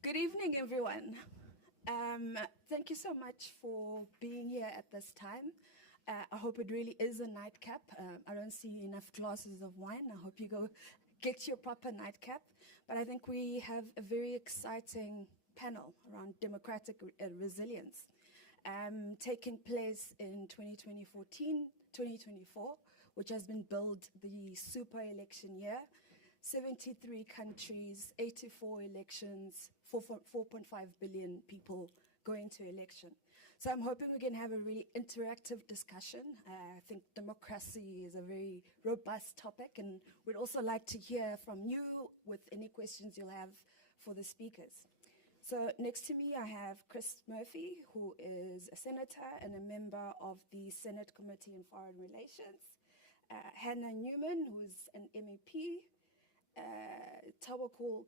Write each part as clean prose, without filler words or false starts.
Good evening, everyone. Thank you so much for being here at this time. I hope it really is a nightcap. I don't see enough glasses of wine. I hope you go get your proper nightcap. But I think we have a very exciting panel around democratic resilience taking place in 2024, which has been billed the super election year. 73 countries, 84 elections, 4.5 billion people going to election. So I'm hoping we can have a really interactive discussion. I think democracy is a very robust topic, and we'd also like to hear from you with any questions you'll have for the speakers. So next to me, I have Chris Murphy, who is a senator and a member of the Senate Committee on Foreign Relations. Hannah Newman, who is an MEP. Tawakkol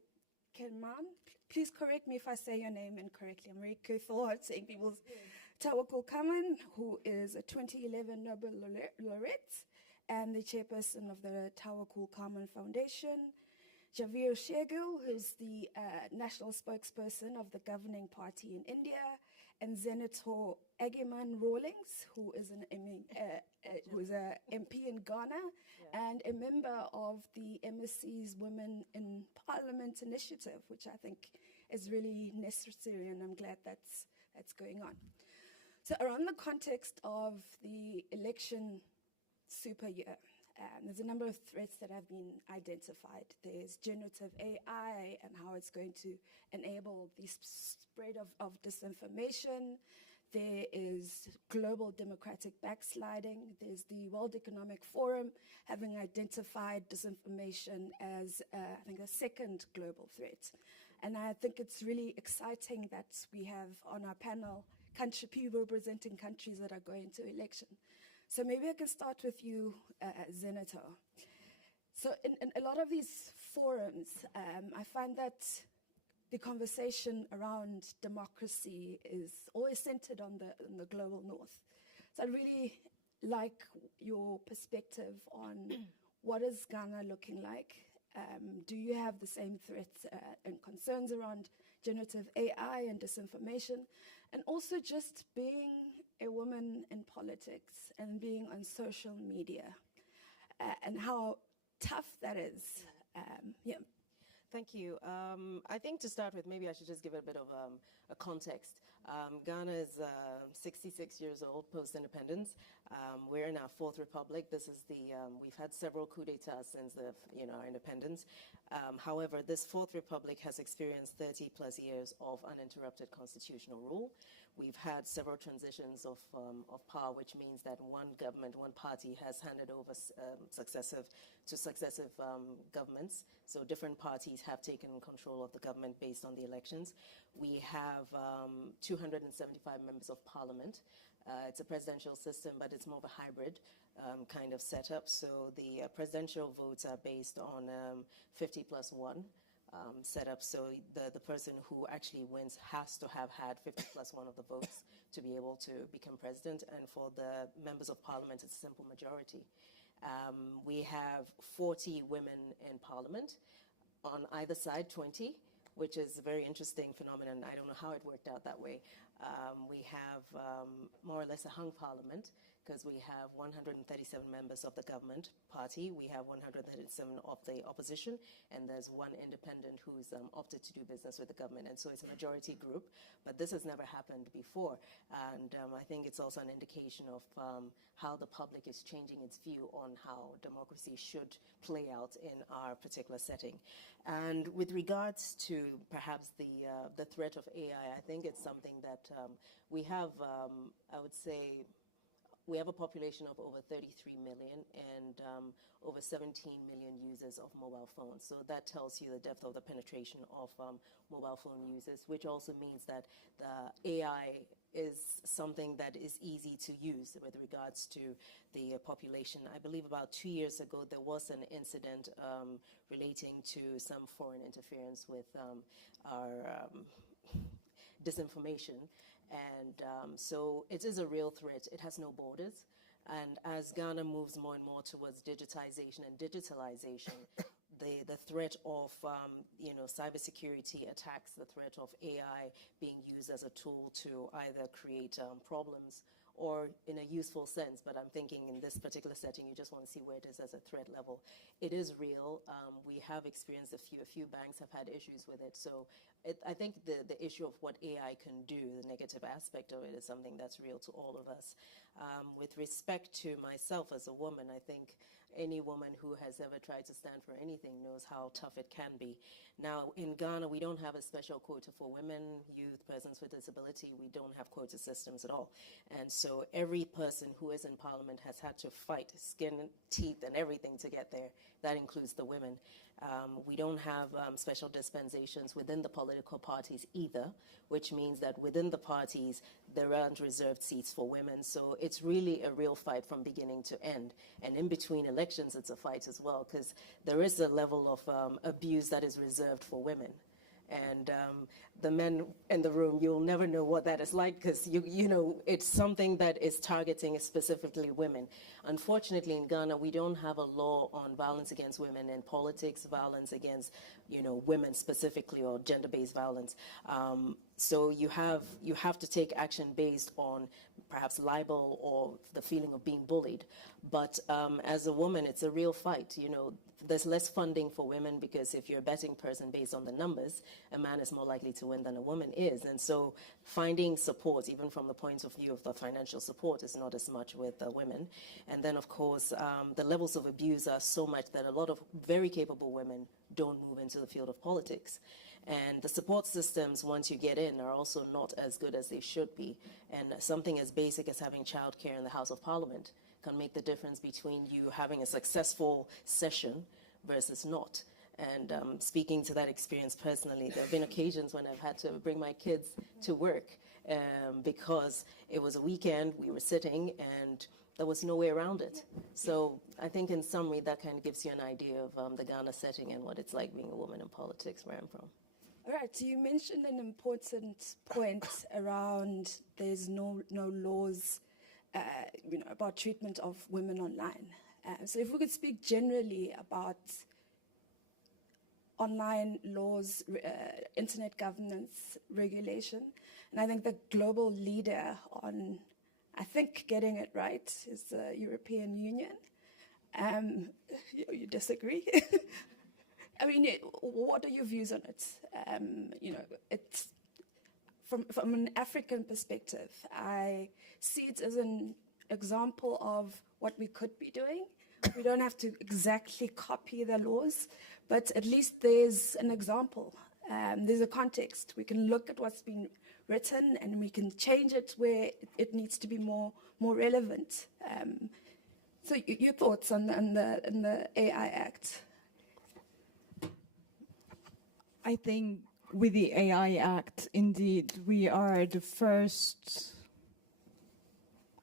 Kelman, please correct me if I say your name incorrectly. I'm very careful at saying people's. Tawakkol Kelman, who is a 2011 Nobel laureate and the chairperson of the Tawakkol Kelman Foundation. Javier Shegil, who's the national spokesperson of the governing party in India, and Senator Ageman Rawlings, who is an MP in Ghana, and a member of the MSC's Women in Parliament initiative, which I think is really necessary, and I'm glad that's going on. So around the context of the election super year, there's a number of threats that have been identified. There's generative AI and how it's going to enable the spread of disinformation. There is global democratic backsliding. There's the World Economic Forum having identified disinformation as, I think, a second global threat. And I think it's really exciting that we have on our panel people representing countries that are going to election. So maybe I can start with you, Senator. So in a lot of these forums, I find that the conversation around democracy is always centered on the global north. So I'd really like your perspective on what is Ghana looking like. Do you have the same threats and concerns around generative AI and disinformation? And also just being a woman in politics and being on social media and how tough that is. Thank you. I think to start with, maybe I should just give it a bit of a context. Ghana is 66 years old, post-independence. We're in our fourth republic. This is we've had several coups d'etat since our independence. However, this fourth republic has experienced 30 plus years of uninterrupted constitutional rule. We've had several transitions of power, which means that one government, one party has handed over successive governments. So different parties have taken control of the government based on the elections. We have 275 members of parliament. It's a presidential system, but it's more of a hybrid kind of setup. So the presidential votes are based on 50 plus 1 setup. So the person who actually wins has to have had 50 plus 1 of the votes to be able to become president. And for the members of parliament, it's a simple majority. We have 40 women in parliament. On either side, 20, which is a very interesting phenomenon. I don't know how it worked out that way. We have more or less a hung parliament because we have 137 members of the government party. We have 137 of the opposition, and there's one independent who's opted to do business with the government. And so it's a majority group, but this has never happened before. And I think it's also an indication of how the public is changing its view on how democracy should play out in our particular setting. And with regards to perhaps the threat of AI, I think it's something that we have, I would say, we have a population of over 33 million and over 17 million users of mobile phones. So that tells you the depth of the penetration of mobile phone users, which also means that the AI is something that is easy to use with regards to the population. I believe about 2 years ago, there was an incident relating to some foreign interference with our disinformation. And so it is a real threat. It has no borders. And as Ghana moves more and more towards digitization and digitalization, the threat of cybersecurity attacks, the threat of AI being used as a tool to either create problems or in a useful sense, but I'm thinking in this particular setting, you just want to see where it is as a threat level. It is real. We have experienced a few banks have had issues with it. So I think the issue of what AI can do, the negative aspect of it, is something that's real to all of us. With respect to myself as a woman, I think any woman who has ever tried to stand for anything knows how tough it can be. Now, in Ghana, we don't have a special quota for women, youth, persons with disability. We don't have quota systems at all. And so every person who is in parliament has had to fight skin, teeth, and everything to get there. That includes the women. We don't have special dispensations within the political parties either, which means that within the parties, there aren't reserved seats for women. So it's really a real fight from beginning to end. And in between elections, it's a fight as well, because there is a level of abuse that is reserved for women. And the men in the room, you'll never know what that is like, because you know it's something that is targeting specifically women. Unfortunately, in Ghana, we don't have a law on violence against women in politics, violence against women specifically, or gender-based violence. So you have to take action based on perhaps libel or the feeling of being bullied. But as a woman, it's a real fight. There's less funding for women, because if you're a betting person based on the numbers, a man is more likely to win than a woman is. And so finding support, even from the point of view of the financial support, is not as much with women. And then, of course, the levels of abuse are so much that a lot of very capable women don't move into the field of politics. And the support systems, once you get in, are also not as good as they should be. And something as basic as having childcare in the House of Parliament can make the difference between you having a successful session versus not. And speaking to that experience personally, there have been occasions when I've had to bring my kids to work because it was a weekend, we were sitting, and there was no way around it. So I think in summary, that kind of gives you an idea of the Ghana setting and what it's like being a woman in politics where I'm from. All right, so you mentioned an important point around there's no laws about treatment of women online. So if we could speak generally about online laws, internet governance, regulation, and I think the global leader on, I think, getting it right is the European Union. You disagree? I mean, what are your views on it? It's from an African perspective, I see it as an example of what we could be doing. We don't have to exactly copy the laws, but at least there's an example. There's a context. We can look at what's been written and we can change it where it needs to be more relevant. So your thoughts on the AI Act? I think with the AI Act, indeed, we are the first.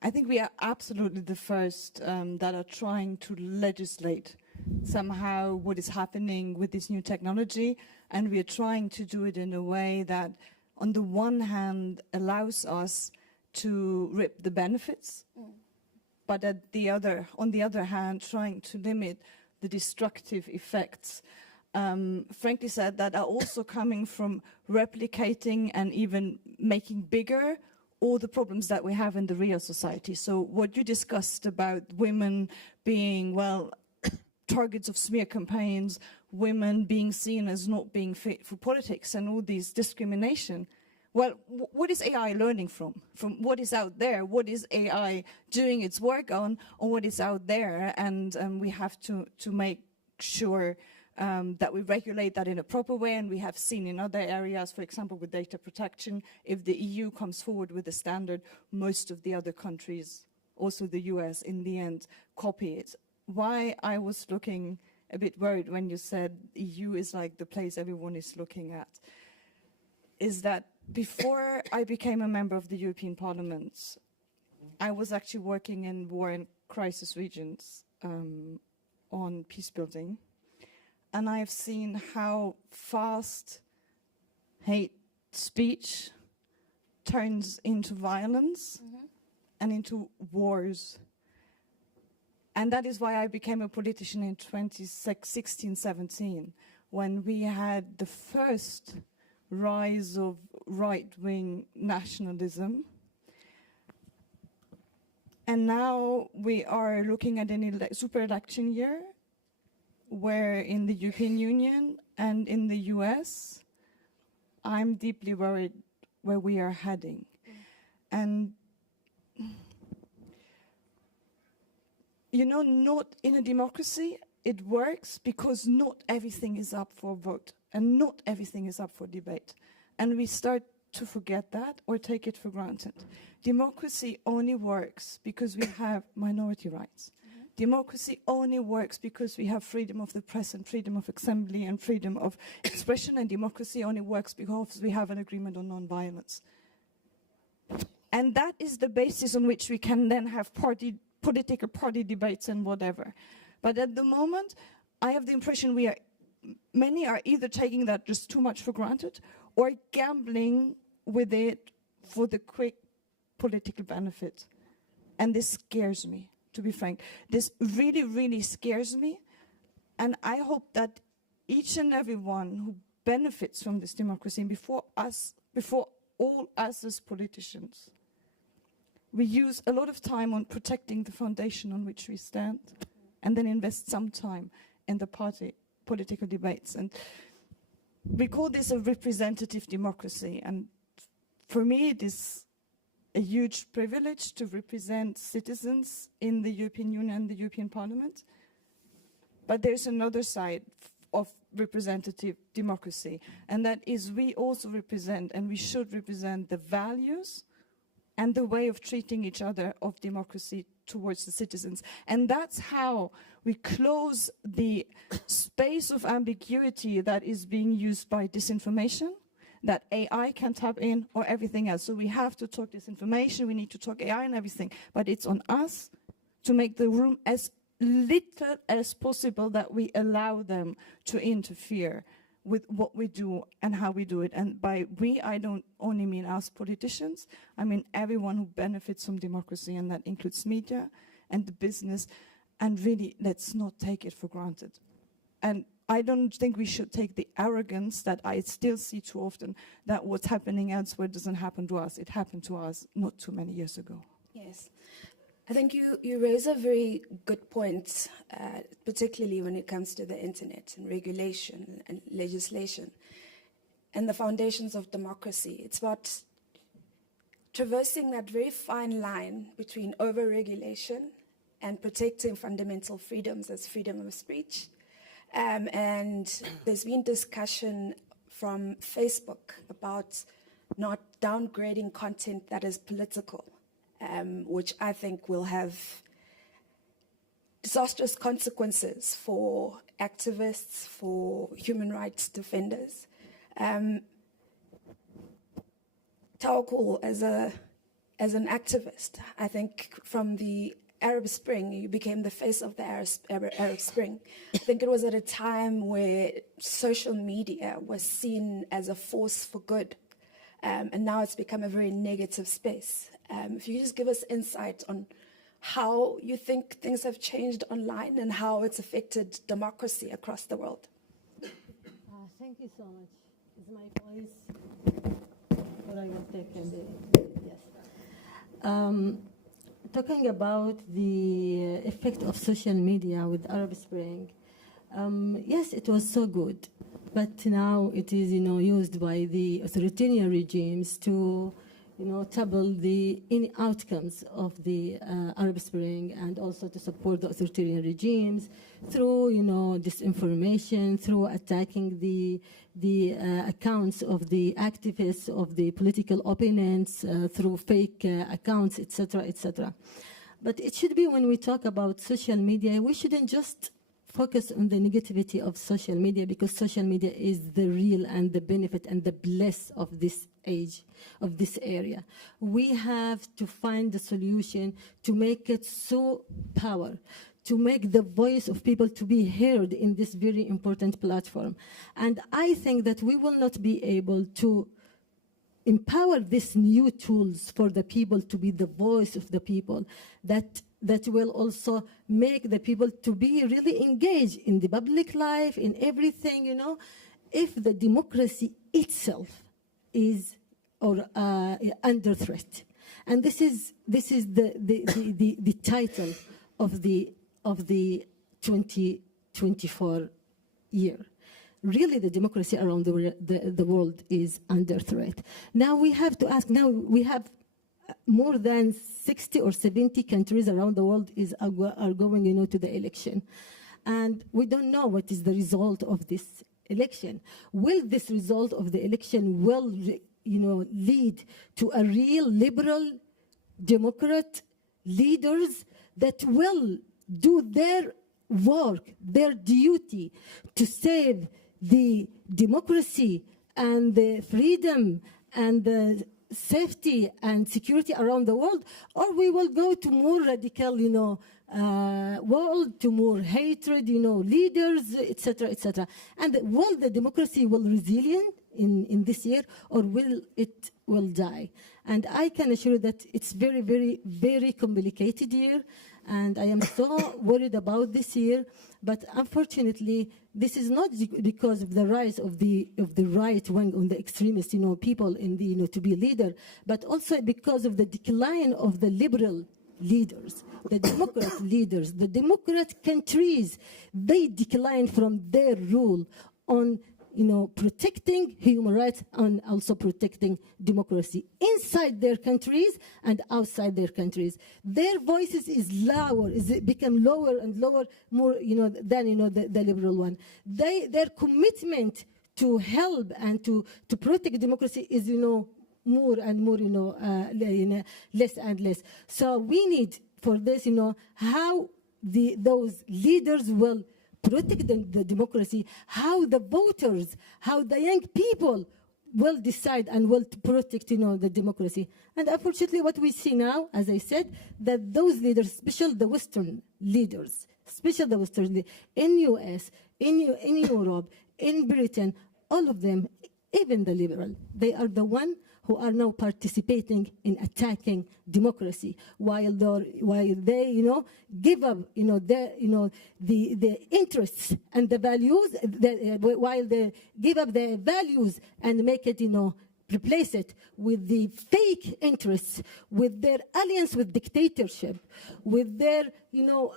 I think we are absolutely the first that are trying to legislate somehow what is happening with this new technology, and we are trying to do it in a way that, on the one hand, allows us to reap the benefits, but on the other hand, trying to limit the destructive effects. Frankly said, that are also coming from replicating and even making bigger all the problems that we have in the real society. So what you discussed about women being, well, targets of smear campaigns, women being seen as not being fit for politics, and all these discrimination. Well, what is AI learning from? From what is out there? What is AI doing its work on what is out there? And we have to make sure that we regulate that in a proper way, and we have seen in other areas, for example, with data protection, if the EU comes forward with a standard, most of the other countries, also the US, in the end, copy it. Why I was looking a bit worried when you said EU is like the place everyone is looking at, is that before I became a member of the European Parliament, I was actually working in war and crisis regions on peace building. And I've seen how fast hate speech, turns into violence and into wars. And that is why I became a politician in 2016-17, when we had the first rise of right-wing nationalism. And now we are looking at an super election year, where in the European Union and in the US, I'm deeply worried where we are heading. And you know, not in a democracy, it works because not everything is up for vote and not everything is up for debate. And we start to forget that or take it for granted. Democracy only works because we have minority rights. Democracy only works because we have freedom of the press and freedom of assembly and freedom of expression, and democracy only works because we have an agreement on non-violence. And that is the basis on which we can then have political party debates and whatever. But at the moment, I have the impression many are either taking that just too much for granted or gambling with it for the quick political benefit. And this scares me, to be frank. This really, really scares me. And I hope that each and every one who benefits from this democracy, and before all us as politicians, we use a lot of time on protecting the foundation on which we stand, and then invest some time in the political debates. And we call this a representative democracy. And for me, it is a huge privilege to represent citizens in the European Union and the European Parliament. But there's another side of representative democracy, and that is we also represent, and we should represent, the values and the way of treating each other of democracy towards the citizens. And that's how we close the space of ambiguity that is being used by disinformation, that AI can tap in, or everything else. So we have to talk disinformation, we need to talk AI and everything, but it's on us to make the room as little as possible that we allow them to interfere with what we do and how we do it. And by we, I don't only mean us politicians, I mean everyone who benefits from democracy, and that includes media and the business. And really, let's not take it for granted. And I don't think we should take the arrogance that I still see too often, that what's happening elsewhere doesn't happen to us. It happened to us not too many years ago. Yes. I think you raise a very good point, particularly when it comes to the internet and regulation and legislation and the foundations of democracy. It's about traversing that very fine line between overregulation and protecting fundamental freedoms as freedom of speech. And there's been discussion from Facebook about not downgrading content that is political, which I think will have disastrous consequences for activists, for human rights defenders. Tawakkul, as an activist, I think from the Arab Spring, you became the face of the Arab Spring. I think it was at a time where social media was seen as a force for good, and now it's become a very negative space. If you could just give us insight on how you think things have changed online and how it's affected democracy across the world. Thank you so much. Is my voice, or I will take it? Yes. Talking about the effect of social media with Arab Spring, yes, it was so good, but now it is, used by the authoritarian regimes to, table any outcomes of the Arab Spring, and also to support the authoritarian regimes through, disinformation, through attacking the accounts of the activists, of the political opponents, through fake accounts, etc., etc. But it should be, when we talk about social media, we shouldn't just focus on the negativity of social media, because social media is the real and the benefit and the bliss of this age, of this area. We have to find the solution to make it so powerful, to make the voice of people to be heard in this very important platform. And I think that we will not be able to empower these new tools for the people to be the voice of the people, that will also make the people to be really engaged in the public life, in everything, you know, if the democracy itself is under threat. And this is the title of the 2024 year. Really, the democracy around the world is under threat. Now we have to ask, now we have more than 60 or 70 countries around the world are going, you know, to the election. And we don't know what is the result of this election. Will this result of the election lead to a real liberal Democrat leaders that will do their work, their duty to save the democracy and the freedom and the safety and security around the world, or we will go to more radical, you know, world, to more hatred, you know, leaders, etc., etc. And will the democracy will resilient in this year, or will it die? And I can assure you that it's very, very, very complicated year, and I am so worried about this year. But unfortunately, this is not because of the rise of the right wing on the extremist, you know, people in the, you know, to be leader, but also because of the decline of the liberal leaders, the Democrat leaders, the Democrat countries. They decline from their rule on, you know, protecting human rights and also protecting democracy inside their countries and outside their countries. Their voices is lower, it become lower and lower, more, you know, than, you know, the liberal one. Their commitment to help and to protect democracy is, you know, more and more, you know, less and less. So we need for this, you know, how those leaders will protect the democracy, how the voters, how the young people will decide and will protect, you know, the democracy. And unfortunately, what we see now, as I said, that those leaders, especially the Western leaders, in US, in Europe, in Britain, all of them, even the liberal, they are the one who are now participating in attacking democracy, while they, you know, give up, you know, the interests and the values, while they give up their values and make it, you know, replace it with the fake interests, with their alliance with dictatorship, with their, you know,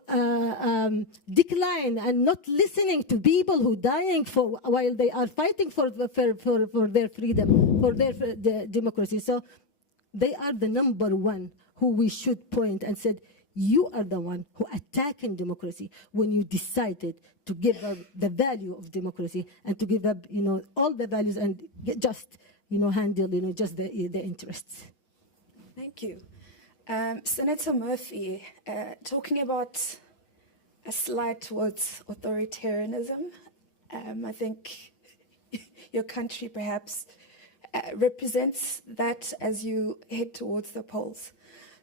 decline and not listening to people who dying for while they are fighting for their freedom, for their democracy. So they are the number one who we should point and said, you are the one who attacking democracy when you decided to give up the value of democracy and to give up, you know, all the values and just, you know, handle, you know, just the interests. Thank you. Senator Murphy, talking about a slide towards authoritarianism, I think your country perhaps represents that as you head towards the polls.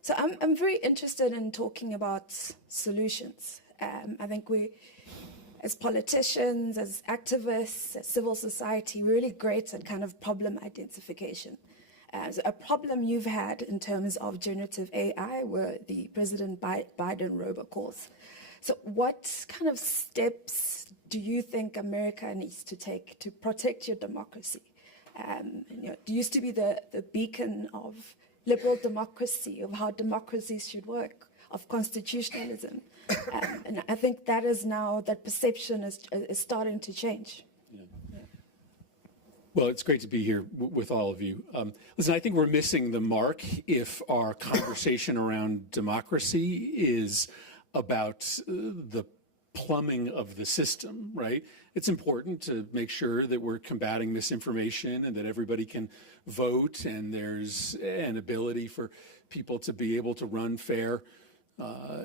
So I'm very interested in talking about solutions. I think we, as politicians, as activists, as civil society, we're really great at kind of problem identification. So a problem you've had in terms of generative AI were the President Biden robocalls. So what kind of steps do you think America needs to take to protect your democracy? You know, it used to be the beacon of liberal democracy, of how democracies should work, of constitutionalism. And I think that is now, that perception is starting to change. Yeah. Well, it's great to be here with all of you. Listen, I think we're missing the mark if our conversation around democracy is about the plumbing of the system, right? It's important to make sure that we're combating misinformation and that everybody can vote and there's an ability for people to be able to run fair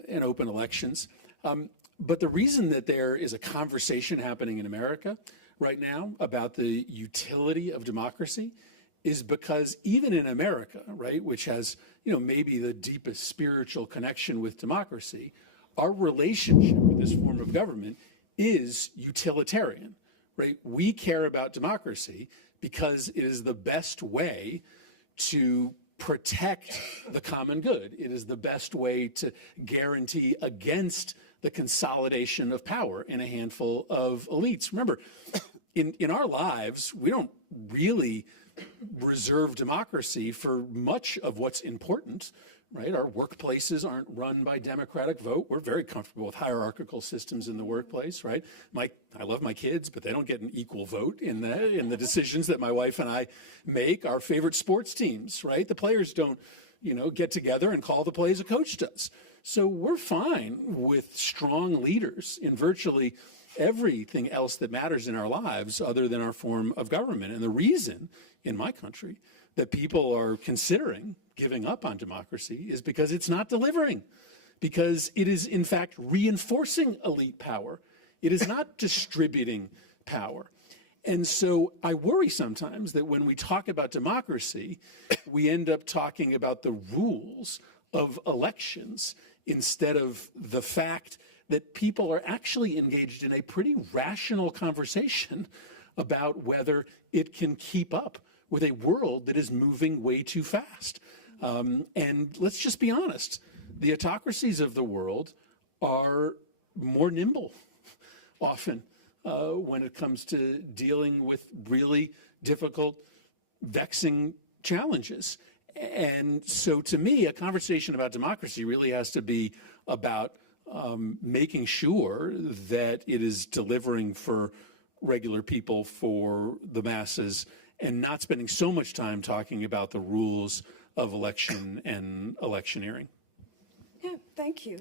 and open elections. But the reason that there is a conversation happening in America right now about the utility of democracy is because even in America, right, which has, you know, maybe the deepest spiritual connection with democracy, our relationship with this form of government is utilitarian, right? We care about democracy because it is the best way to protect the common good. It is the best way to guarantee against the consolidation of power in a handful of elites. Remember, in our lives, we don't really reserve democracy for much of what's important, right? Our workplaces aren't run by democratic vote. We're very comfortable with hierarchical systems in the workplace, right? I love my kids, but they don't get an equal vote in the decisions that my wife and I make. Our favorite sports teams, right? The players don't, get together and call the plays a coach does. So we're fine with strong leaders in virtually everything else that matters in our lives other than our form of government. And the reason in my country that people are considering giving up on democracy is because it's not delivering, because it is in fact reinforcing elite power. It is not distributing power. And so I worry sometimes that when we talk about democracy, we end up talking about the rules of elections instead of the fact that people are actually engaged in a pretty rational conversation about whether it can keep up with a world that is moving way too fast. And let's just be honest, the autocracies of the world are more nimble often when it comes to dealing with really difficult, vexing challenges. And so to me, a conversation about democracy really has to be about making sure that it is delivering for regular people, for the masses, and not spending so much time talking about the rules of election and electioneering. Yeah, thank you.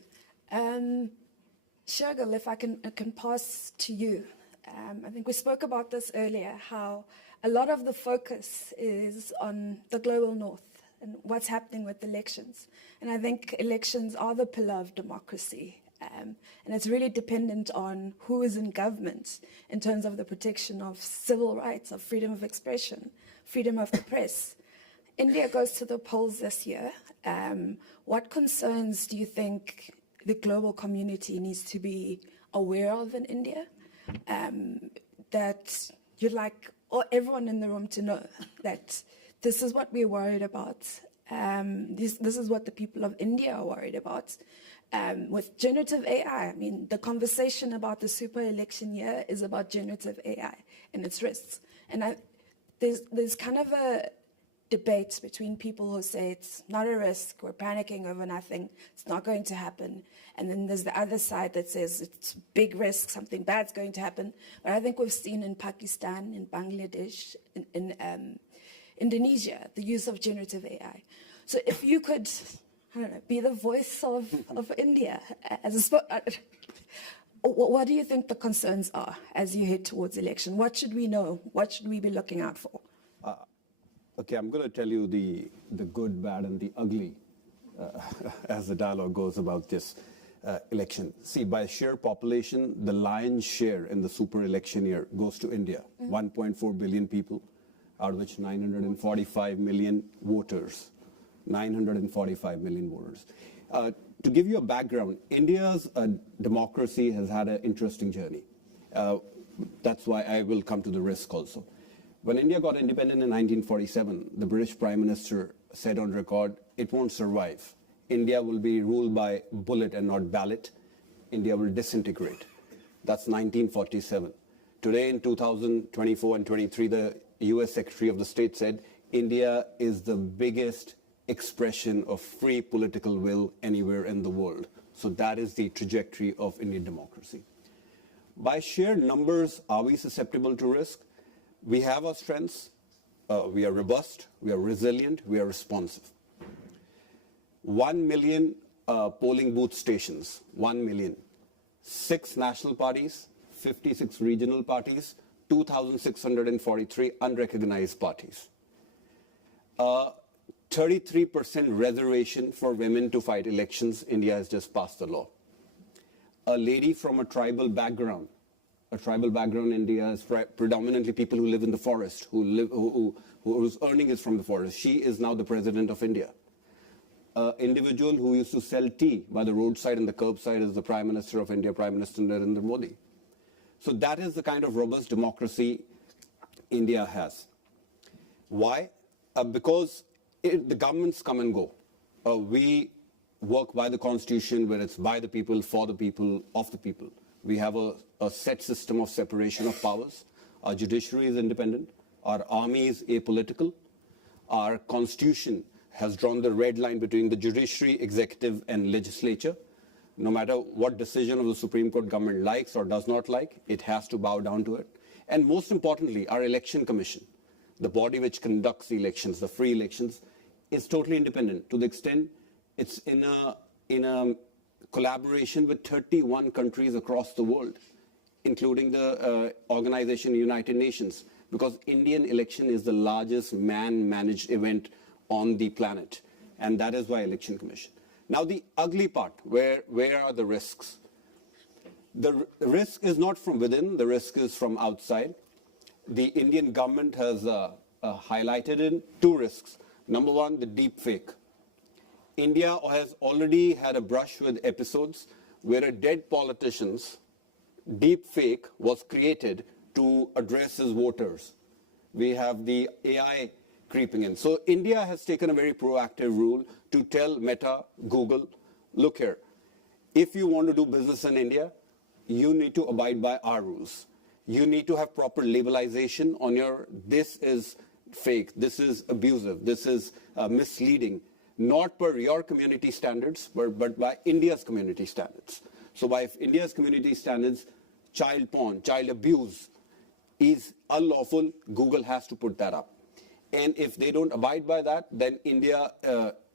Shirgul, if I can pass to you. I think we spoke about this earlier, how a lot of the focus is on the global north and what's happening with elections. And I think elections are the pillar of democracy. And it's really dependent on who is in government in terms of the protection of civil rights, of freedom of expression, freedom of the press. India goes to the polls this year. What concerns do you think the global community needs to be aware of in India that you'd like everyone in the room to know that this is what we're worried about? This is what the people of India are worried about. With generative AI, I mean, the conversation about the super election year is about generative AI and its risks. And there's kind of a debate between people who say it's not a risk, we're panicking over nothing, it's not going to happen. And then there's the other side that says it's big risk, something bad's going to happen. But I think we've seen in Pakistan, in Bangladesh, in Indonesia, the use of generative AI. So if you could, I don't know, be the voice of India as what do you think the concerns are as you head towards election? What should we know? What should we be looking out for? Okay, I'm going to tell you the good, bad, and the ugly as the dialogue goes about this election. See, by sheer population, the lion's share in the super election year goes to India. 1.4 billion people, out of which 945 million voters. 945 million voters. To give you a background, India's democracy has had an interesting journey. That's why I will come to the risk also. When India got independent in 1947, the British Prime Minister said on record, it won't survive. India will be ruled by bullet and not ballot. India will disintegrate. That's 1947. Today in 2024 and 23, the US Secretary of the State said, India is the biggest expression of free political will anywhere in the world. So that is the trajectory of Indian democracy. By sheer numbers, are we susceptible to risk? We have our strengths. We are robust. We are resilient. We are responsive. 1 million polling booth stations, 1 million. 6 national parties, 56 regional parties, 2,643 unrecognized parties. 33% reservation for women to fight elections. India has just passed the law. A lady from a tribal background in India is predominantly people who live in the forest, whose earning is from the forest. She is now the president of India. An individual who used to sell tea by the roadside and the curbside is the Prime Minister of India, Prime Minister Narendra Modi. So that is the kind of robust democracy India has. Why? Because the governments come and go. We work by the Constitution, where it's by the people, for the people, of the people. We have a set system of separation of powers. Our judiciary is independent. Our army is apolitical. Our Constitution has drawn the red line between the judiciary, executive, and legislature. No matter what decision of the Supreme Court government likes or does not like, it has to bow down to it. And most importantly, our election commission, the body which conducts the elections, the free elections, is totally independent to the extent it's in a collaboration with 31 countries across the world, including the organization United Nations, because Indian election is the largest man-managed event on the planet, and that is why Election Commission. Now the ugly part, where are the risks? The risk is not from within, the risk is from outside. The Indian government has highlighted in two risks. Number one, the deep fake. India has already had a brush with episodes where a dead politician's deep fake was created to address his voters. We have the AI creeping in. So India has taken a very proactive rule to tell Meta, Google, look here, if you want to do business in India, you need to abide by our rules. You need to have proper labelization on your, this is fake, this is abusive, this is misleading, not per your community standards, but by India's community standards. So by India's community standards, child porn, child abuse is unlawful. Google has to put that up. And if they don't abide by that, then India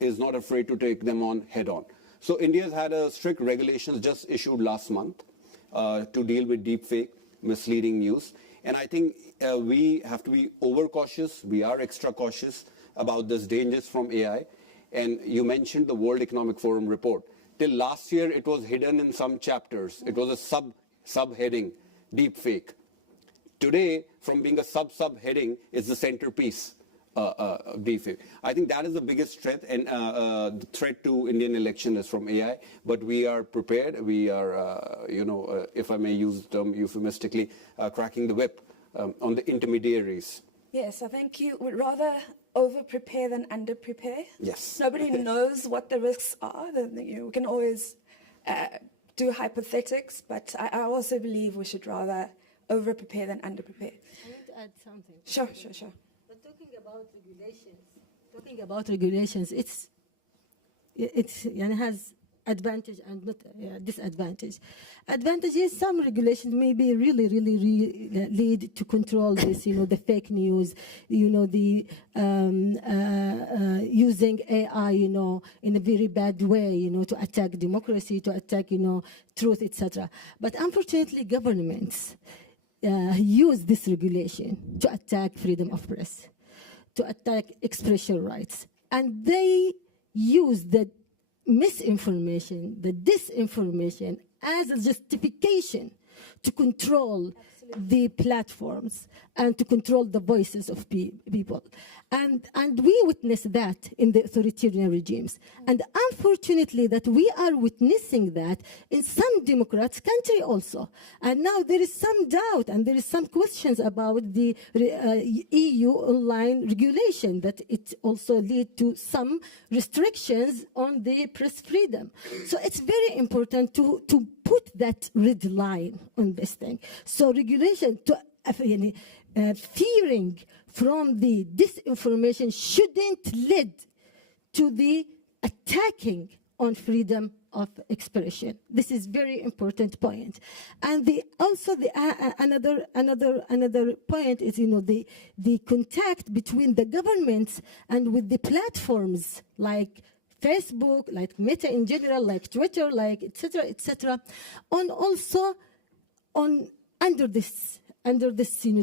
is not afraid to take them on head on. So India's had a strict regulations just issued last month to deal with deepfake, misleading news. And I think we have to be overcautious. We are extra cautious about this dangers from AI. And you mentioned the World Economic Forum report. Till last year, it was hidden in some chapters. It was a subheading, deepfake. Today, from being a subheading, it's the centerpiece, deepfake. I think that is the biggest threat, and the threat to Indian election is from AI. But we are prepared. We are, if I may use the term euphemistically, cracking the whip on the intermediaries. Yes, I think you would rather over-prepare than under-prepare. Yes. Nobody knows what the risks are. We can always do hypothetics, but I also believe we should rather over-prepare than under-prepare. I want to add something. Sure. But talking about regulations, it has advantage and not disadvantage. Advantage is some regulations maybe really lead to control this, the fake news, the using AI, in a very bad way, to attack democracy, to attack, truth, etc. But unfortunately, governments use this regulation to attack freedom of press, to attack expression rights, and they use the misinformation, the disinformation as a justification to control the platforms and to control the voices of people. And we witness that in the authoritarian regimes. And unfortunately that we are witnessing that in some democratic country also. And now there is some doubt and there is some questions about the EU online regulation, that it also lead to some restrictions on the press freedom. So it's very important to put that red line on this thing. So regulation, fearing from the disinformation shouldn't lead to the attacking on freedom of expression. This is very important point. And another point is, the contact between the governments and with the platforms like Facebook, like Meta in general, like Twitter, like etc., on also on under this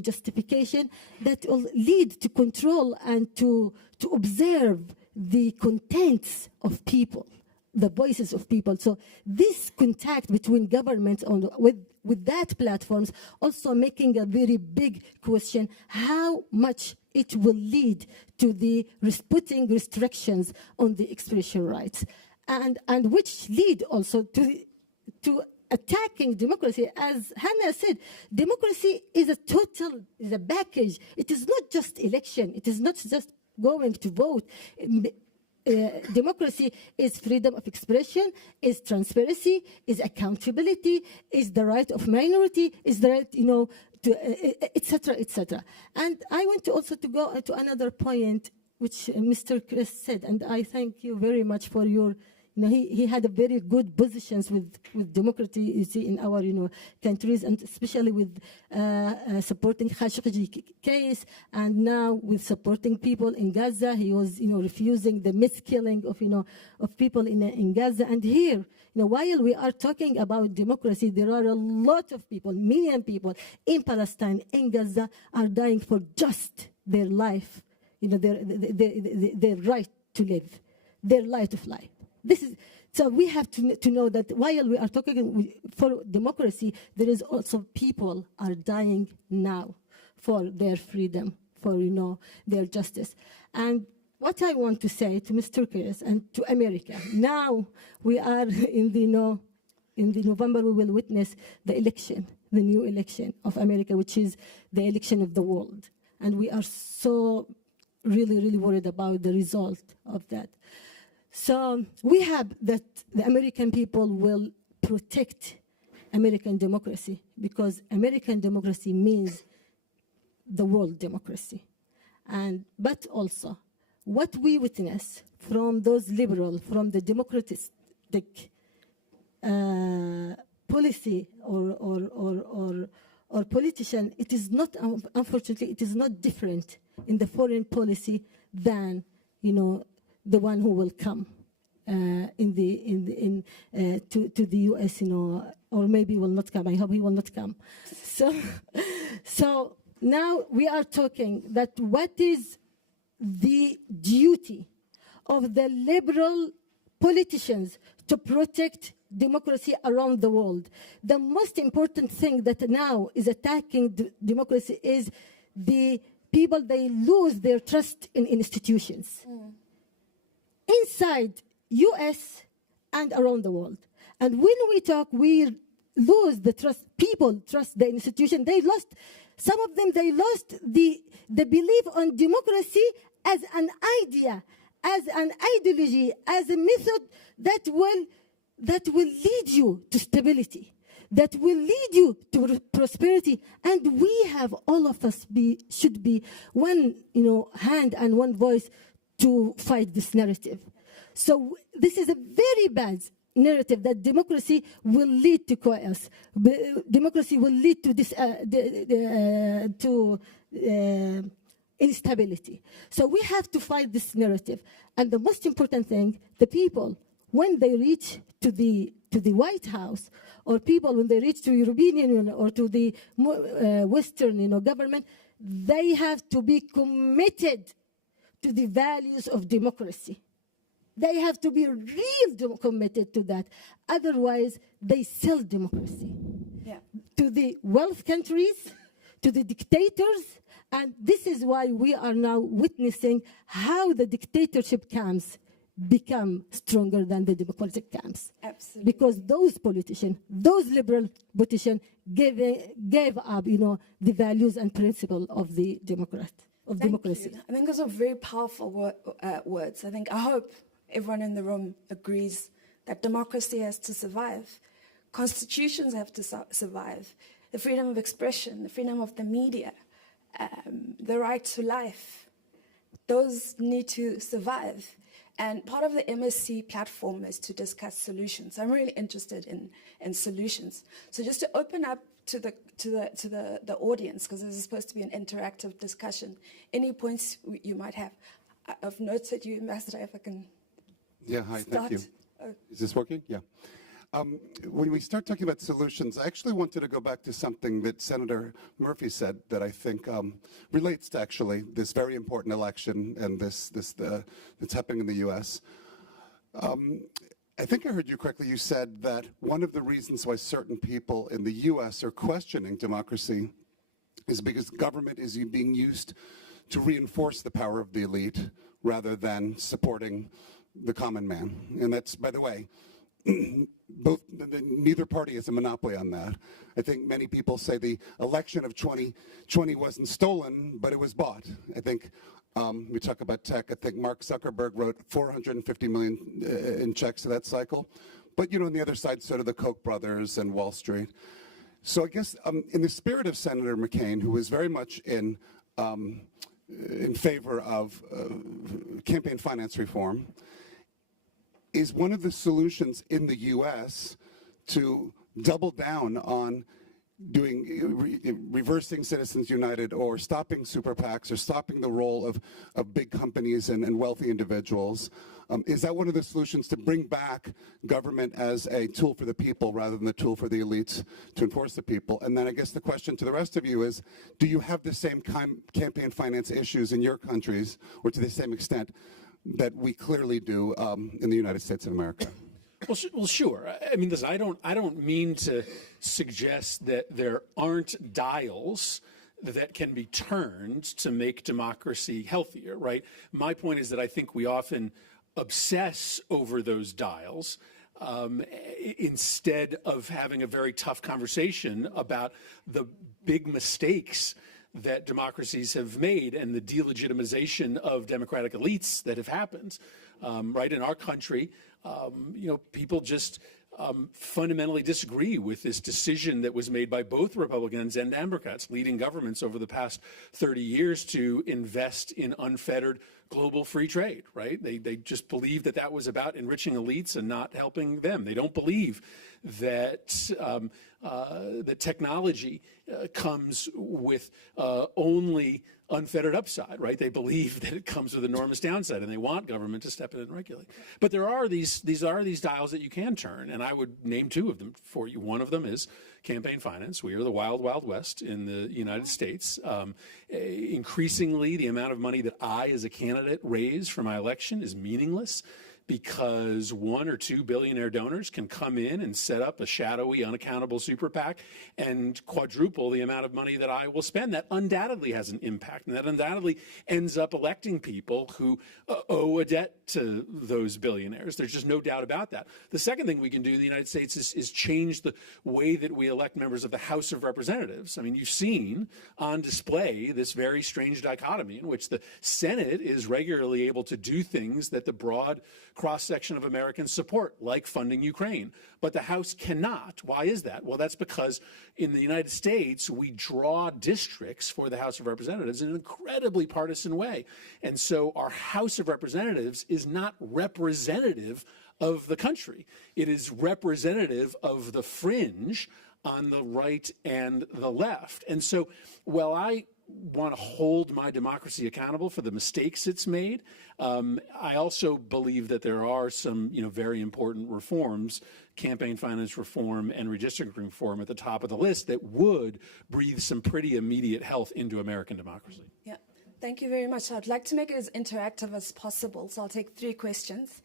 justification that will lead to control and to observe the contents of people, the voices of people. So this contact between governments with that platforms also making a very big question how much it will lead to the putting restrictions on the expression rights, and which lead also to attacking democracy. As Hannah said, democracy is a package. It is not just election. It is not just going to vote. Democracy is freedom of expression, is transparency, is accountability, is the right of minority, is the right, to etc., etc. And I want to also to go to another point, which Mr. Chris said, and I thank you very much for your. He had a very good positions with democracy, you see, in our, countries, and especially with supporting Khashoggi case, and now with supporting people in Gaza. He was, refusing the miskilling of, of people in Gaza. And here, while we are talking about democracy, there are a lot of people, million people in Palestine, in Gaza, are dying for just their life, their right to live, their right of life. So we have to know that while we are talking for democracy, there is also people are dying now for their freedom, for their justice. And what I want to say to Mr. Chris and to America, now we are in the November, we will witness the election, the new election of America, which is the election of the world. And we are so really, really worried about the result of that. So we have that the American people will protect American democracy, because American democracy means the world democracy. But also, what we witness from those liberal, from the democratic policy or politician, it is not, unfortunately, it is not different in the foreign policy than, the one who will come to the U.S., or maybe will not come. I hope he will not come. So now we are talking that what is the duty of the liberal politicians to protect democracy around the world. The most important thing that now is attacking democracy is the people, they lose their trust in institutions. Inside US and around the world. And when we talk, we lose the trust. People trust the institution. Some of them, they lost the belief on democracy as an idea, as an ideology, as a method that will lead you to stability, that will lead you to prosperity. And we have, all of us should be one, hand and one voice to fight this narrative. So this is a very bad narrative that democracy will lead to chaos. Democracy will lead to this instability. So we have to fight this narrative. And the most important thing, the people, when they reach to the White House, or people when they reach to European Union or to the Western government, they have to be committed to the values of democracy. They have to be real committed to that. Otherwise, they sell democracy to the wealth countries, to the dictators. And this is why we are now witnessing how the dictatorship camps become stronger than the democratic camps. Absolutely. Because those politicians, those liberal politicians gave up, the values and principle of the democracy. You. I think those are very powerful words. I hope everyone in the room agrees that democracy has to survive. Constitutions have to survive. The freedom of expression, the freedom of the media, the right to life, those need to survive. And part of the MSC platform is to discuss solutions. I'm really interested in solutions. So just to open up to the audience, because this is supposed to be an interactive discussion, any points you might have. I've noted you, Ambassador, if I can. Yeah, hi, start. thank you. Is this working? Yeah. When we start talking about solutions, I actually wanted to go back to something that Senator Murphy said that I think relates to actually this very important election and this that's happening in the U.S. I think I heard you correctly. You said that one of the reasons why certain people in the U.S. are questioning democracy is because government is being used to reinforce the power of the elite rather than supporting the common man. And that's, by the way, neither party has a monopoly on that. I think many people say the election of 2020 wasn't stolen, but it was bought. I think we talk about tech. I think Mark Zuckerberg wrote 450 million in checks to that cycle. But, you know, on the other side, sort of the Koch brothers and Wall Street. So I guess in the spirit of Senator McCain, who was very much in favor of campaign finance reform, is one of the solutions in the U.S. to double down on reversing Citizens United or stopping super PACs or stopping the role of big companies and wealthy individuals? Is that one of the solutions to bring back government as a tool for the people rather than the tool for the elites to enforce the people? And then I guess the question to the rest of you is, do you have the same campaign finance issues in your countries, or to the same extent that we clearly do in the United States of America? Well, sure. I mean, listen, I don't mean to suggest that there aren't dials that can be turned to make democracy healthier, right? My point is that I think we often obsess over those dials instead of having a very tough conversation about the big mistakes that democracies have made and the delegitimization of democratic elites that have happened, right? In our country, you know, people just fundamentally disagree with this decision that was made by both Republicans and Democrats, leading governments over the past 30 years to invest in unfettered global free trade, right? They just believe that that was about enriching elites and not helping them. They don't believe that that technology comes with only unfettered upside, right? They believe that it comes with enormous downside, and they want government to step in and regulate. But there are these dials that you can turn, and I would name two of them for you. One of them is campaign finance. We are the wild, wild west in the United States. Increasingly, the amount of money that I, as a candidate, raise for my election is meaningless, because 1 or 2 billionaire donors can come in and set up a shadowy, unaccountable super PAC and quadruple the amount of money that I will spend. That undoubtedly has an impact, and that undoubtedly ends up electing people who owe a debt to those billionaires. There's just no doubt about that. The second thing we can do in the United States is change the way that we elect members of the House of Representatives. I mean, you've seen on display this very strange dichotomy in which the Senate is regularly able to do things that the broad cross-section of Americans support, like funding Ukraine. But the House cannot. Why is that? Well, that's because in the United States, we draw districts for the House of Representatives in an incredibly partisan way. And so our House of Representatives is not representative of the country. It is representative of the fringe on the right and the left. And so while I want to hold my democracy accountable for the mistakes it's made, I also believe that there are some, very important reforms, campaign finance reform and redistricting reform at the top of the list that would breathe some pretty immediate health into American democracy. Yeah, thank you very much. I'd like to make it as interactive as possible, so I'll take 3 questions.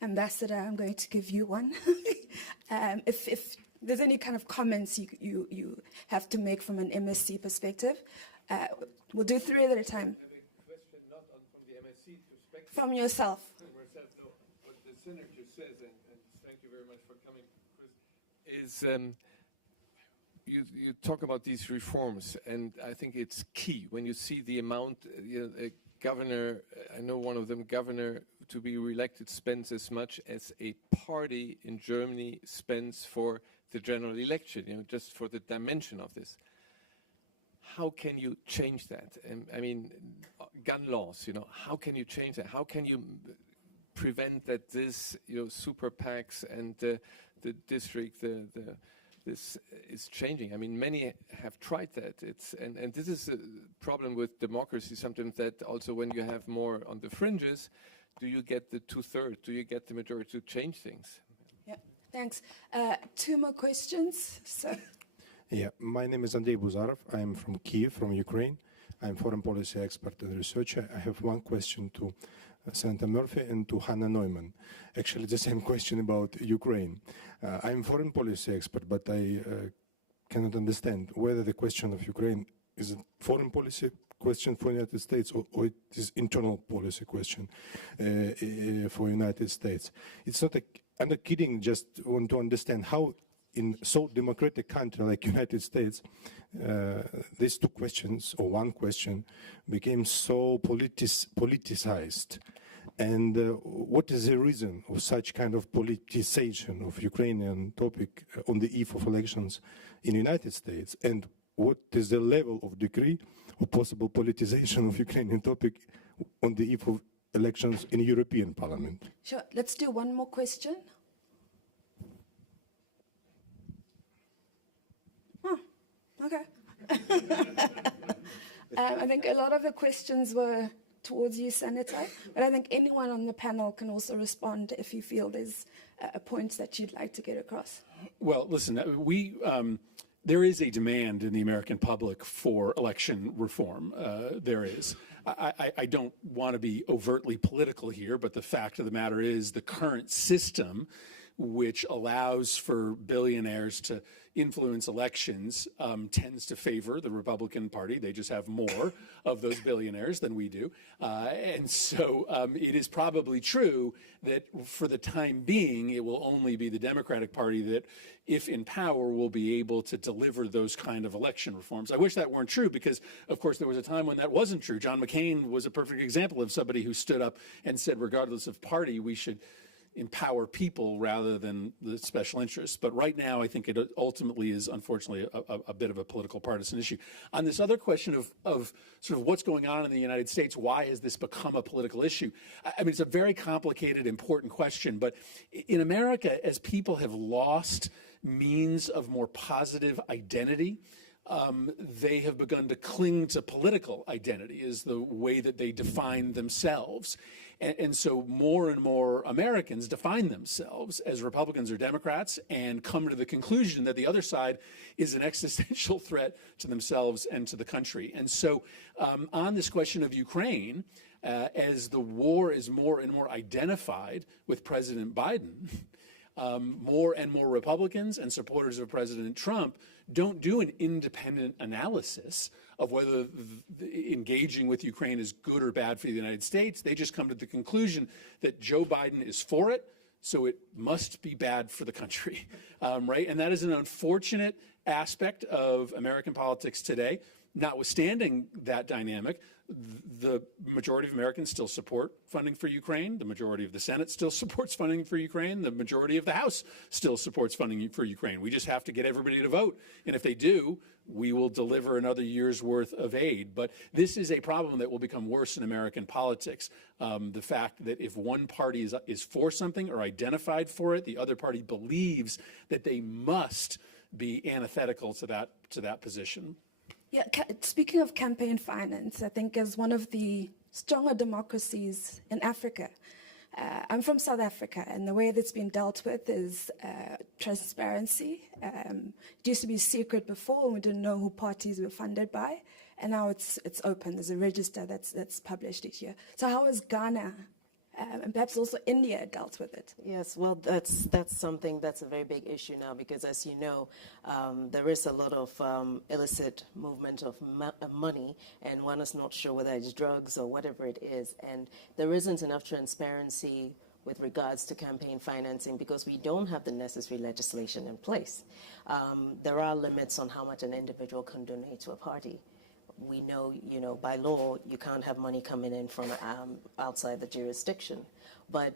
Ambassador, I'm going to give you one. If there's any kind of comments you have to make from an MSC perspective, we'll do 3 at a time. I have a question not from the MSC perspective. From yourself. From myself, no. What the senator says, and thank you very much for coming, Chris, is you talk about these reforms, and I think it's key when you see the amount, a governor, I know one of them, governor to be reelected spends as much as a party in Germany spends for the general election, just for the dimension of this. How can you change that? I mean, gun laws, how can you change that? How can you prevent that this, super PACs and the district, this is changing? I mean, many have tried that. And this is a problem with democracy sometimes, that also when you have more on the fringes, do you get the 2/3? Do you get the majority to change things? Yeah, thanks. 2 more questions. So. Yeah, my name is Andrei Buzarov. I am from Kiev, from Ukraine. I'm foreign policy expert and researcher. I have one question to Senator Murphy and to Hannah Neumann. Actually, the same question about Ukraine. I'm foreign policy expert, but I cannot understand whether the question of Ukraine is a foreign policy question for the United States or it is internal policy question for United States. It's not I'm not kidding, just want to understand how in so democratic country like United States, these two questions, or one question, became so politicized. And what is the reason of such kind of politicization of Ukrainian topic on the eve of elections in the United States? And what is the level of degree of possible politicization of Ukrainian topic on the eve of elections in European Parliament? Sure. Let's do one more question. Oh, okay. I think a lot of the questions were towards you, Senator, but I think anyone on the panel can also respond if you feel there's a point that you'd like to get across. Well, listen, there is a demand in the American public for election reform. There is. I don't want to be overtly political here, but the fact of the matter is the current system, which allows for billionaires to influence elections, tends to favor the Republican Party. They just have more of those billionaires than we do. And so it is probably true that for the time being, it will only be the Democratic Party that, if in power, will be able to deliver those kind of election reforms. I wish that weren't true because, of course, there was a time when that wasn't true. John McCain was a perfect example of somebody who stood up and said, regardless of party, we should empower people rather than the special interests. But right now, I think it ultimately is, unfortunately, a bit of a political partisan issue. On this other question of sort of what's going on in the United States, why has this become a political issue? I mean, it's a very complicated, important question. But in America, as people have lost means of more positive identity, they have begun to cling to political identity as the way that they define themselves. And so more and more Americans define themselves as Republicans or Democrats and come to the conclusion that the other side is an existential threat to themselves and to the country. And so on this question of Ukraine, as the war is more and more identified with President Biden, more and more Republicans and supporters of President Trump don't do an independent analysis of whether engaging with Ukraine is good or bad for the United States. They just come to the conclusion that Joe Biden is for it, so it must be bad for the country, right? And that is an unfortunate aspect of American politics today. Notwithstanding that dynamic, the majority of Americans still support funding for Ukraine. The majority of the Senate still supports funding for Ukraine. The majority of the House still supports funding for Ukraine. We just have to get everybody to vote. And if they do, we will deliver another year's worth of aid. But this is a problem that will become worse in American politics. The fact that if one party is for something or identified for it, the other party believes that they must be antithetical to that position. Yeah, speaking of campaign finance, I think as one of the stronger democracies in Africa, I'm from South Africa, and the way that's been dealt with is transparency. It used to be secret before, and we didn't know who parties were funded by, and now it's open. There's a register that's published each year. So how has Ghana and perhaps also India dealt with it? Yes, well, that's something that's a very big issue now because, as you know, there is a lot of illicit movement of money, and one is not sure whether it's drugs or whatever it is, and there isn't enough transparency with regards to campaign financing because we don't have the necessary legislation in place. There are limits on how much an individual can donate to a party. We know, by law, you can't have money coming in from outside the jurisdiction. But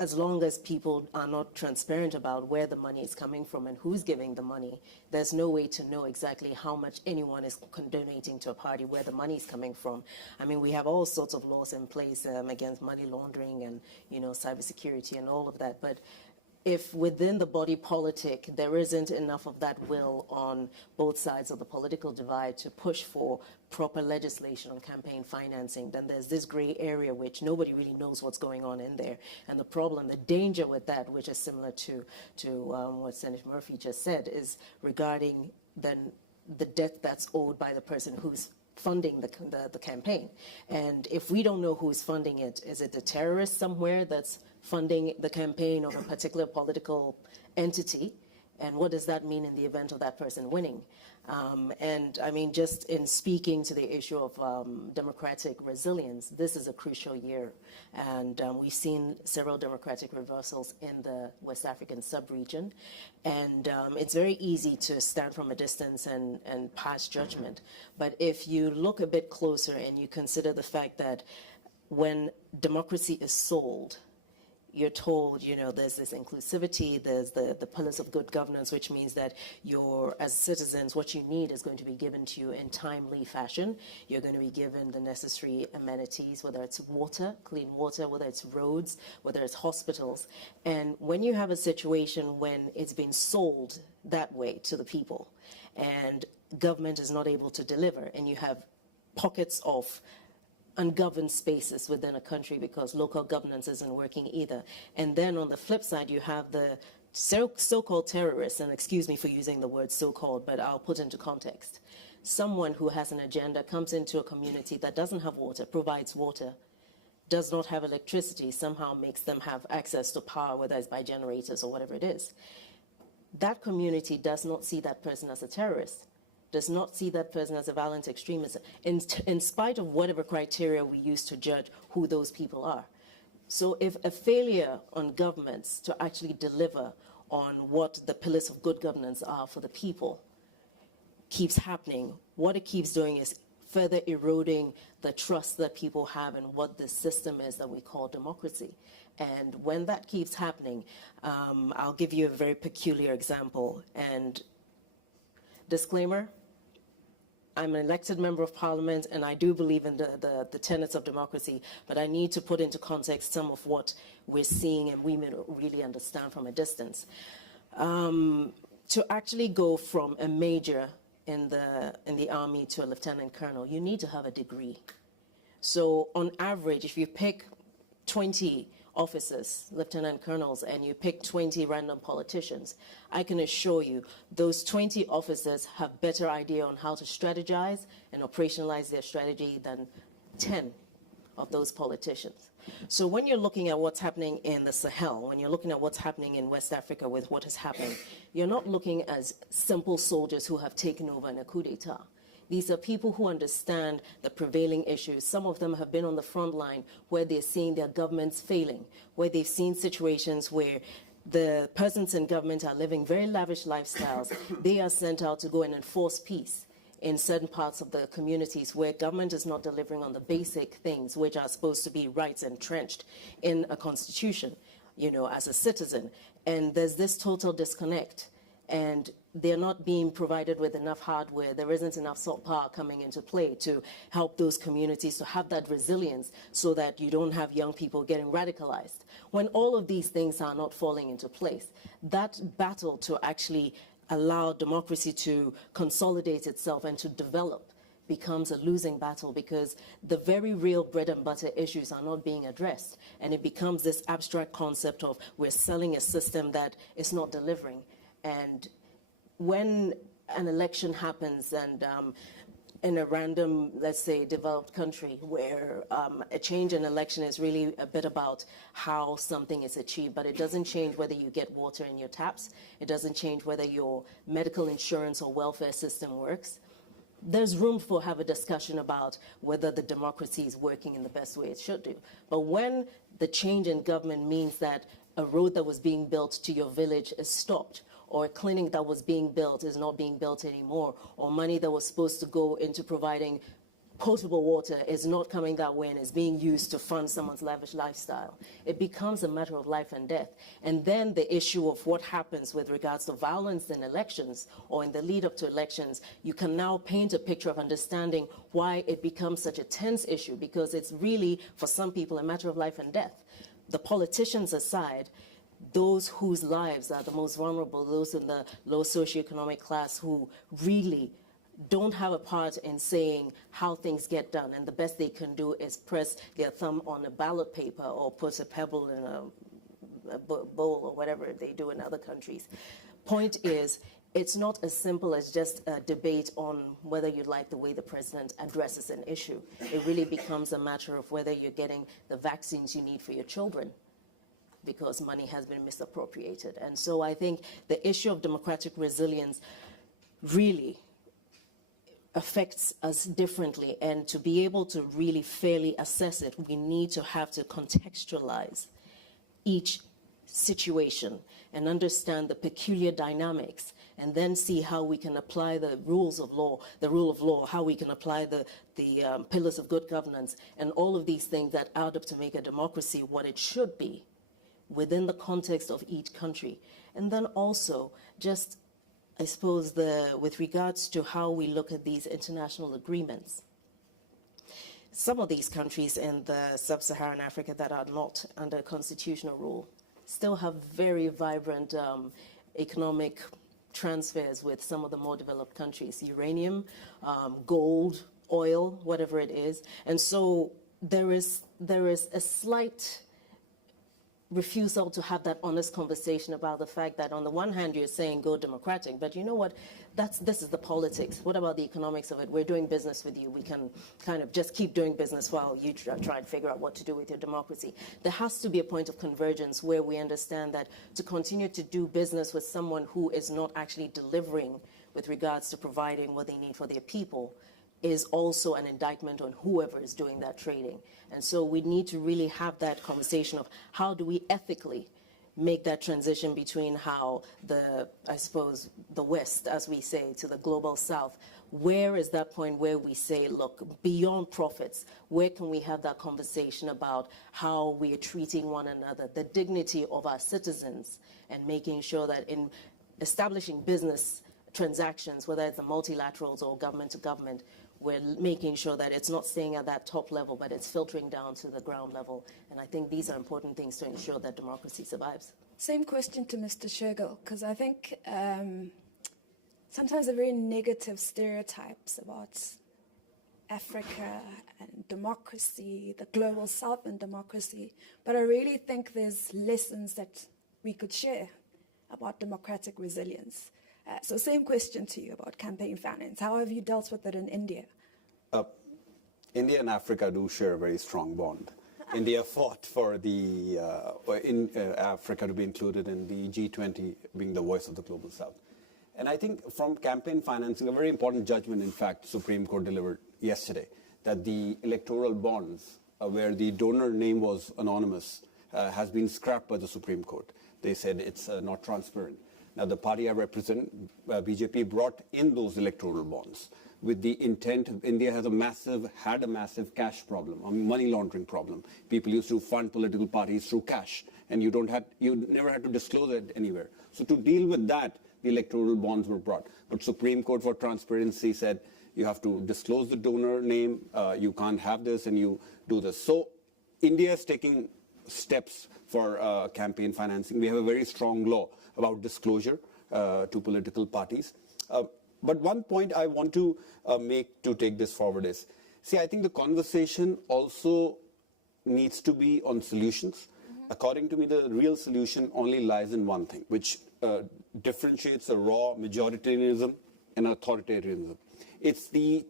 as long as people are not transparent about where the money is coming from and who's giving the money, there's no way to know exactly how much anyone is donating to a party, where the money is coming from. I mean, we have all sorts of laws in place against money laundering and, cybersecurity and all of that. But if within the body politic there isn't enough of that will on both sides of the political divide to push for proper legislation on campaign financing, then there's this gray area which nobody really knows what's going on in there. And the problem, the danger with that, which is similar to what Senator Murphy just said, is regarding then the debt that's owed by the person who's funding the campaign. And if we don't know who's funding it, is it the terrorist somewhere that's funding the campaign of a particular political entity? And what does that mean in the event of that person winning? And I mean, just in speaking to the issue of democratic resilience, this is a crucial year. And we've seen several democratic reversals in the West African sub-region. And it's very easy to stand from a distance and pass judgment. But if you look a bit closer and you consider the fact that when democracy is sold, you're told, you know, there's this inclusivity, there's the pillars of good governance, which means that as citizens, what you need is going to be given to you in timely fashion. You're going to be given the necessary amenities, whether it's water, clean water, whether it's roads, whether it's hospitals. And when you have a situation when it's been sold that way to the people and government is not able to deliver, and you have pockets of ungoverned spaces within a country because local governance isn't working either. And then on the flip side, you have the so-called terrorists, and excuse me for using the word so-called, but I'll put into context. Someone who has an agenda comes into a community that doesn't have water, provides water, does not have electricity, somehow makes them have access to power, whether it's by generators or whatever it is. That community does not see that person as a terrorist, does not see that person as a violent extremist, in spite of whatever criteria we use to judge who those people are. So if a failure on governments to actually deliver on what the pillars of good governance are for the people keeps happening, what it keeps doing is further eroding the trust that people have in what the system is that we call democracy. And when that keeps happening, I'll give you a very peculiar example. And disclaimer, I'm an elected member of parliament and I do believe in the tenets of democracy, but I need to put into context some of what we're seeing and we may not really understand from a distance. To actually go from a major in the army to a lieutenant colonel, you need to have a degree. So on average, if you pick 20 officers, lieutenant colonels, and you pick 20 random politicians, I can assure you those 20 officers have better idea on how to strategize and operationalize their strategy than 10 of those politicians. So when you're looking at what's happening in the Sahel, when you're looking at what's happening in West Africa with what is happening, you're not looking as simple soldiers who have taken over in a coup d'etat. These are people who understand the prevailing issues. Some of them have been on the front line where they're seeing their governments failing, where they've seen situations where the persons in government are living very lavish lifestyles. They are sent out to go and enforce peace in certain parts of the communities where government is not delivering on the basic things which are supposed to be rights entrenched in a constitution, you know, as a citizen. And there's this total disconnect. And they're not being provided with enough hardware. There isn't enough soft power coming into play to help those communities to have that resilience so that you don't have young people getting radicalized. When all of these things are not falling into place, that battle to actually allow democracy to consolidate itself and to develop becomes a losing battle because the very real bread and butter issues are not being addressed. And it becomes this abstract concept of we're selling a system that is not delivering. And when an election happens and in a random, let's say, developed country where a change in election is really a bit about how something is achieved, but it doesn't change whether you get water in your taps, it doesn't change whether your medical insurance or welfare system works, there's room for have a discussion about whether the democracy is working in the best way it should do. But when the change in government means that a road that was being built to your village is stopped, or a clinic that was being built is not being built anymore, or money that was supposed to go into providing potable water is not coming that way and is being used to fund someone's lavish lifestyle. It becomes a matter of life and death. And then the issue of what happens with regards to violence in elections or in the lead up to elections, you can now paint a picture of understanding why it becomes such a tense issue, because it's really, for some people, a matter of life and death. The politicians aside, those whose lives are the most vulnerable, those in the low socioeconomic class who really don't have a part in saying how things get done, and the best they can do is press their thumb on a ballot paper or put a pebble in a bowl or whatever they do in other countries. Point is, it's not as simple as just a debate on whether you like the way the president addresses an issue. It really becomes a matter of whether you're getting the vaccines you need for your children. because money has been misappropriated. And so I think the issue of democratic resilience really affects us differently, and to be able to really fairly assess it, we need to have to contextualize each situation and understand the peculiar dynamics, and then see how we can apply the rules of law, the rule of law, how we can apply the pillars of good governance, and all of these things that add up to make a democracy what it should be within the context of each country. And then also just, I suppose, with regards to how we look at these international agreements. Some of these countries in the sub-Saharan Africa that are not under constitutional rule still have very vibrant economic transfers with some of the more developed countries, uranium, gold, oil, whatever it is. And so there is a slight refusal to have that honest conversation about the fact that on the one hand you're saying go democratic, but you know what, this is the politics. What about the economics of it? We're doing business with you. We can kind of just keep doing business while you try and figure out what to do with your democracy. There has to be a point of convergence where we understand that to continue to do business with someone who is not actually delivering with regards to providing what they need for their people is also an indictment on whoever is doing that trading. And so we need to really have that conversation of how do we ethically make that transition between how I suppose, the West, as we say, to the global South. Where is that point where we say, look, beyond profits, where can we have that conversation about how we are treating one another, the dignity of our citizens, and making sure that in establishing business transactions, whether it's the multilaterals or government to government, we're making sure that it's not staying at that top level, but it's filtering down to the ground level. And I think these are important things to ensure that democracy survives. Same question to Mr. Shergill, because I think sometimes there are very negative stereotypes about Africa and democracy, the global South and democracy. But I really think there's lessons that we could share about democratic resilience. So same question to you about campaign finance. How have you dealt with it in India? India and Africa do share a very strong bond. India fought for Africa to be included in the G20, being the voice of the global South. And I think from campaign financing, a very important judgment, in fact, Supreme Court delivered yesterday, that the electoral bonds, where the donor name was anonymous, has been scrapped by the Supreme Court. They said it's not transparent. Now, the party I represent, BJP, brought in those electoral bonds with the intent. India had a massive cash problem, a money laundering problem. People used to fund political parties through cash, and you never had to disclose it anywhere. So to deal with that, the electoral bonds were brought. But Supreme Court for transparency said you have to disclose the donor name, you can't have this, and you do this. So India is taking steps for campaign financing. We have a very strong law about disclosure to political parties. But one point I want to make to take this forward is, I think the conversation also needs to be on solutions. According to me, the real solution only lies in one thing, which differentiates a raw majoritarianism and authoritarianism. It's the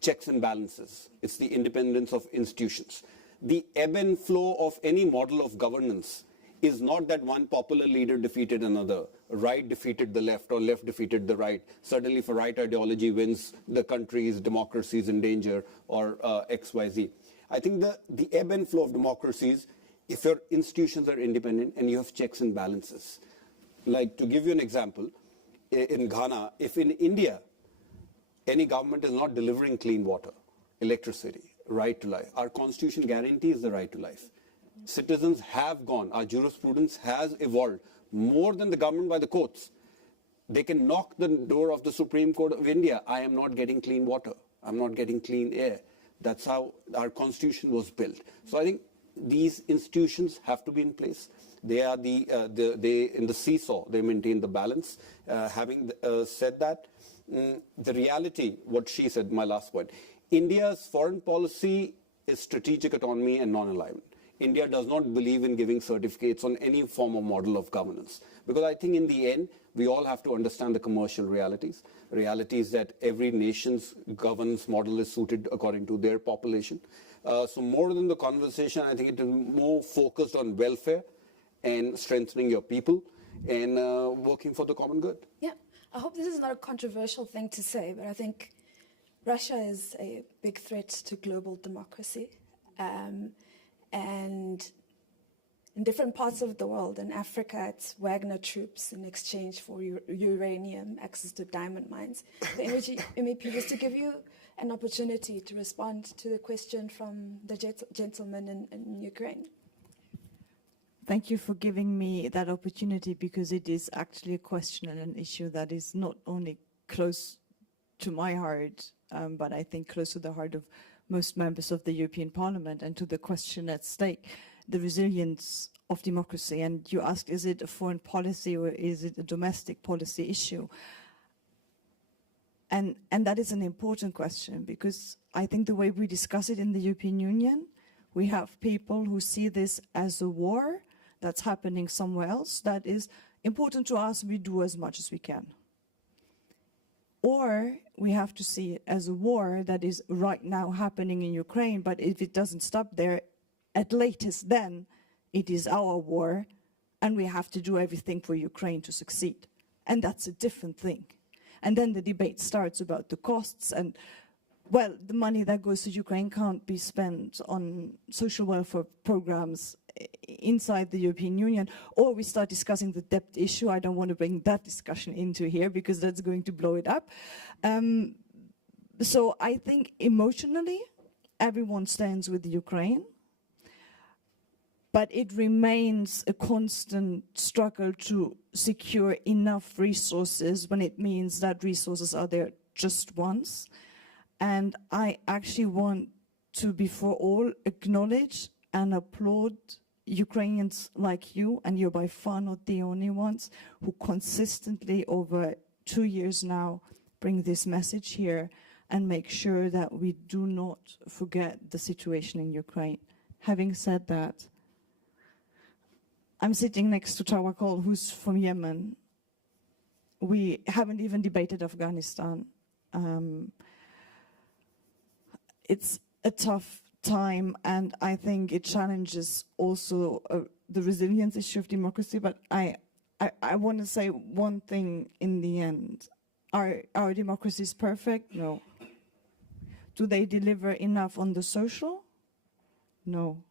checks and balances. It's the independence of institutions. The ebb and flow of any model of governance is not that one popular leader defeated another, right defeated the left or left defeated the right. Suddenly if a right ideology wins, the country's democracy is in danger, or XYZ. I think the ebb and flow of democracies, if your institutions are independent and you have checks and balances. Like, to give you an example, in Ghana, if in India, any government is not delivering clean water, electricity, right to life, our constitution guarantees the right to life. Citizens have gone, our jurisprudence has evolved more than the government by the courts. They can knock the door of the Supreme Court of India. I am not getting clean water. I'm not getting clean air. That's how our constitution was built. So I think these institutions have to be in place. They are they in the seesaw. They maintain the balance. Having said that, the reality, what she said, my last point, India's foreign policy is strategic autonomy and non-alignment. India does not believe in giving certificates on any form or model of governance. Because I think in the end, we all have to understand the commercial realities. Realities that every nation's governance model is suited according to their population. So more than the conversation, I think it is more focused on welfare and strengthening your people and working for the common good. Yeah, I hope this is not a controversial thing to say, but I think Russia is a big threat to global democracy. And in different parts of the world, in Africa, it's Wagner troops in exchange for uranium, access to diamond mines. The MEP, just to give you an opportunity to respond to the question from the gentleman in Ukraine. Thank you for giving me that opportunity, because it is actually a question and an issue that is not only close to my heart, but I think close to the heart of most members of the European Parliament, and to the question at stake, the resilience of democracy. And you asked, is it a foreign policy or is it a domestic policy issue? And that is an important question, because I think the way we discuss it in the European Union, we have people who see this as a war that's happening somewhere else that is important to us. We do as much as we can. Or we have to see it as a war that is right now happening in Ukraine, but if it doesn't stop there, at latest then, it is our war, and we have to do everything for Ukraine to succeed. And that's a different thing. And then the debate starts about the costs, and, well, the money that goes to Ukraine can't be spent on social welfare programs inside the European Union, or we start discussing the debt issue. I don't want to bring that discussion into here, because that's going to blow it up. So I think emotionally, everyone stands with Ukraine, but it remains a constant struggle to secure enough resources when it means that resources are there just once. And I actually want to, before all, acknowledge and applaud Ukrainians like you, and you're by far not the only ones, who consistently over 2 years now bring this message here and make sure that we do not forget the situation in Ukraine. Having said that, I'm sitting next to Tawakkol, who's from Yemen. We haven't even debated Afghanistan. It's a tough time, and I think it challenges also the resilience issue of democracy. But I want to say one thing in the end. Are our democracies perfect? No. Do they deliver enough on the social? No.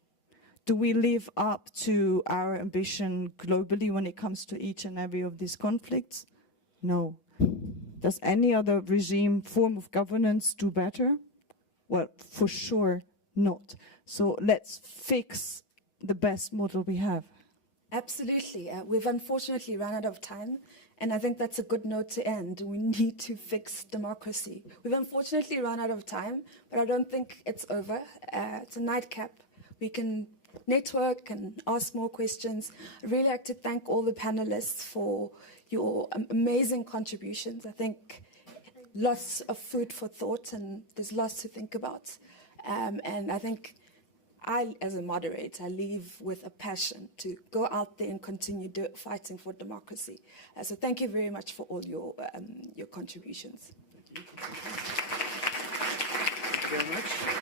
Do we live up to our ambition globally when it comes to each and every of these conflicts? No. Does any other regime, form of governance do better? Well, for sure not. So let's fix the best model we have. Absolutely. We've unfortunately run out of time, and I think that's a good note to end. We need to fix democracy. We've unfortunately run out of time, but I don't think it's over. It's a nightcap. We can network and ask more questions. I'd really like to thank all the panelists for your amazing contributions. I think lots of food for thought, and there's lots to think about. And I think I, as a moderator, I leave with a passion to go out there and continue fighting for democracy. So thank you very much for all your contributions. Thank you very much.